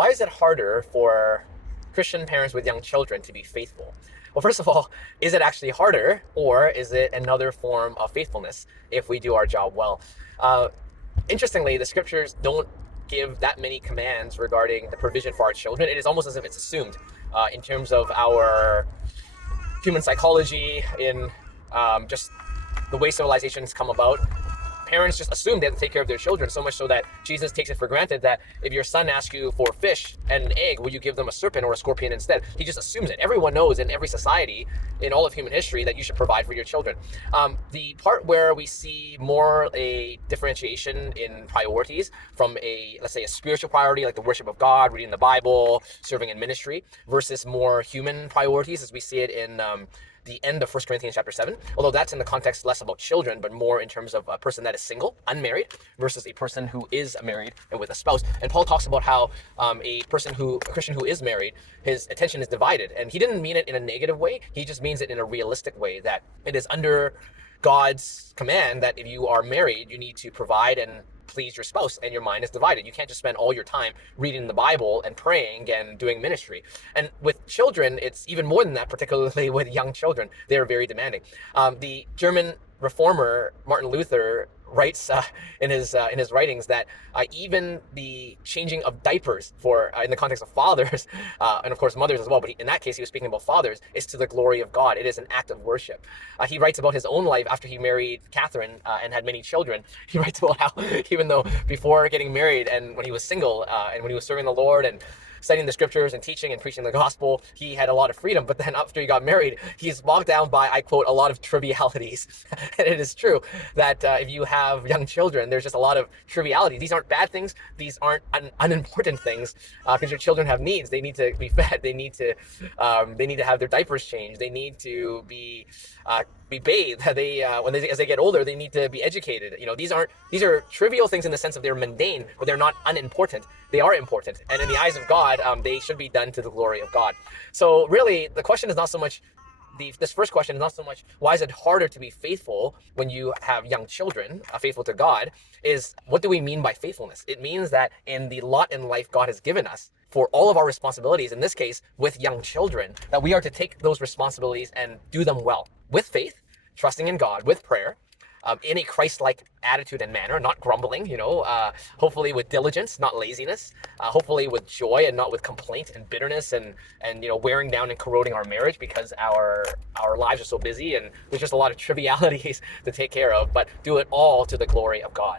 why is it harder for Christian parents with young children to be faithful? Well, first of all, is it actually harder, or is it another form of faithfulness if we do our job well? Uh, Interestingly, the scriptures don't give that many commands regarding the provision for our children. It is almost as if it's assumed in terms of our human psychology, in just the way civilizations come about. Parents just assume they have to take care of their children, so much so that Jesus takes it for granted that if your son asks you for fish and an egg, will you give them a serpent or a scorpion instead? He just assumes it. Everyone knows in every society, in all of human history, that you should provide for your children. The part where we see more a differentiation in priorities from a, let's say, a spiritual priority like the worship of God, reading the Bible, serving in ministry, versus more human priorities as we see it in the end of 1 Corinthians chapter 7, although that's in the context less about children, but more in terms of a person that is single, unmarried, versus a person who is married and with a spouse. And Paul talks about how a Christian who is married, his attention is divided. And he didn't mean it in a negative way. He just means it in a realistic way, that it is under God's command that if you are married, you need to provide and please your spouse, and your mind is divided. You can't just spend all your time reading the Bible and praying and doing ministry. And with children, it's even more than that, particularly with young children. They're very demanding. The German reformer Martin Luther writes in his writings that even the changing of diapers for in the context of fathers and of course mothers as well, but in that case he was speaking about fathers, is to the glory of God. It is an act of worship. He writes about his own life after he married Catherine and had many children. He writes about how even though before getting married and when he was single and when he was serving the Lord and studying the scriptures and teaching and preaching the gospel, he had a lot of freedom. But then after he got married, he's bogged down by, I quote, a lot of trivialities. And it is true that if you have young children, there's just a lot of trivialities. These aren't bad things. These aren't unimportant things, because your children have needs. They need to be fed. They need to have their diapers changed. They need to be bathed. As they get older, they need to be educated. These are trivial things in the sense of they're mundane, but they're not unimportant. They are important, and in the eyes of God, they should be done to the glory of God. So really, the question is not so much. This first question is not so much why is it harder to be faithful when you have young children, faithful to God, is what do we mean by faithfulness? It means that in the lot in life God has given us for all of our responsibilities, in this case with young children, that we are to take those responsibilities and do them well, with faith, trusting in God, with prayer, in a Christ-like attitude and manner, not grumbling, hopefully with diligence, not laziness, hopefully with joy and not with complaint and bitterness and wearing down and corroding our marriage because our lives are so busy and there's just a lot of trivialities to take care of, but do it all to the glory of God.